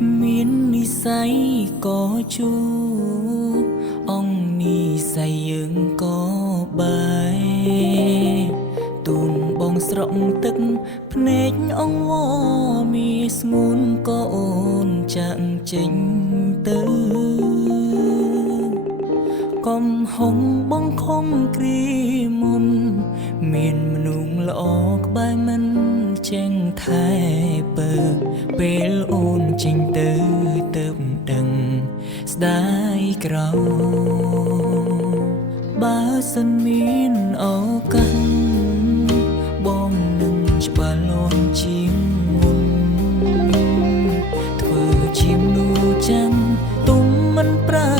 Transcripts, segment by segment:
miền đi say có chú ông đi say dương có bài tuồng bong srong tức phết ông wo mi ngôn có ôn chẳng chính tư com hồng bong không kri môn miền mনুងល្អក្បែរមិនចេញថែបើពេលអូនចេញទៅទៅដឹងស្ដាយក្រោបើសិនមានឱកាសបងនឹងច្បាស់លាស់ជាងមុនធ្វើជាមនុស្សចាំទុំមិនប្រើ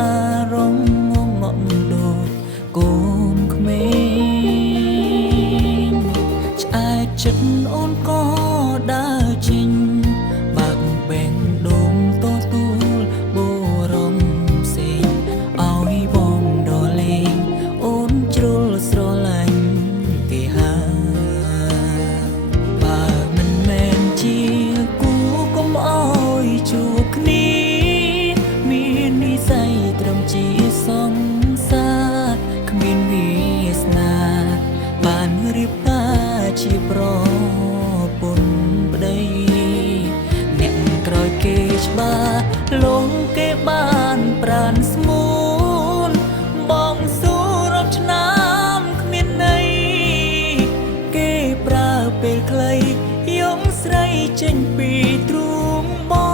អារម្មណ៍ងងក់ដូចកូនក្មេងឆ្អែតចិត្តអូនក៏ដើរចេញបាក់បែងដងទទួលបរំផ្សេងឲ្យបងដលេងអូនជ្រុលស្រឡាញ់គេបើមិនមែនជាគូកុំអោយជួបគ្នាមាននិស័យត្រឹមជាសង្សារគ្មានវាសនាបានរៀបការជាប្រពន្ធប្តីអ្នកក្រោយគេច្បាស់លងគេបានប្រានស្ងួនបងស៊ូរាប់ឆ្នាំគ្មានន័យគេប្រើពេលខ្លីយំស្រីចេញពីទ្រូងបង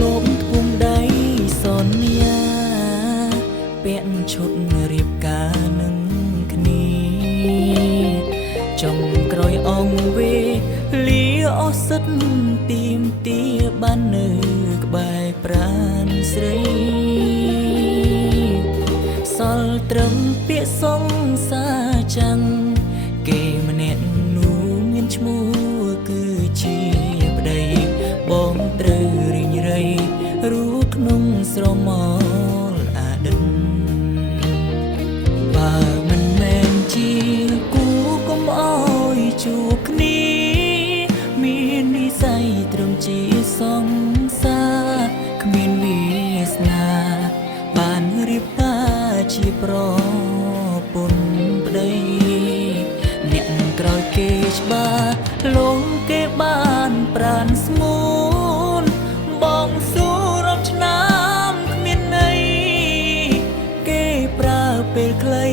លោកធួងដៃសន្យាពាក់ឈុតរៀបការនឹងគ្នាចុងក្រោយអងវេលាអស់សិតទីមទាបាននៅក្បែរប្រានស្រីសល់ត្រឹមពាក្យសងសាចាំងគេម្នាក់នោះមានឈ្មោះគឺជាប្តីបងត្រូវរីងរៃរូក្នុងស្រមោលអតីតបើមិនមែនជាគូកុំអោយជួបគ្នាមាននិស័យត្រឹមជាសង្សារគ្មានវាសនាបានរៀបការជាប្រពន្ធប្តីអ្នកក្រោយគេច្បាស់លងគេបានប្រានស្ងួនបងស៊ូរាប់ឆ្នាំគ្មានន័យគេប្រើពេលខ្លី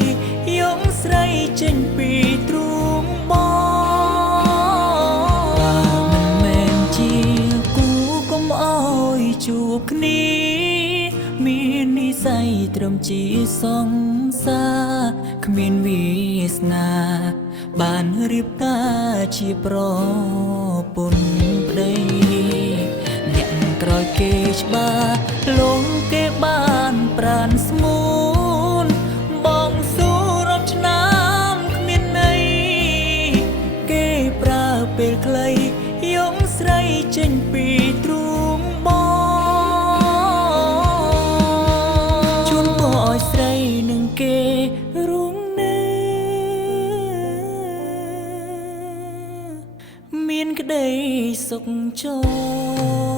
យំស្រីចេញពីទ្រូងបងបើមិនមែនជាគូកុំអោយជួបគ្នាមាននិស័យត្រឹមជាសង្សារគ្មានវាសនាបានរៀបការជាប្រពន្ធប្តីអ្នកក្រោយគេច្បាស់លងគេបានប្រានស្ងួនបងស៊ូរាប់ឆ្នាំគ្មានន័យគេប្រើពេលខ្លីយំស្រីចេញពីទ្រូងបងជូនពរឲ្យស្រីនឹងគេរួមនៅមានក្តីសុខចរ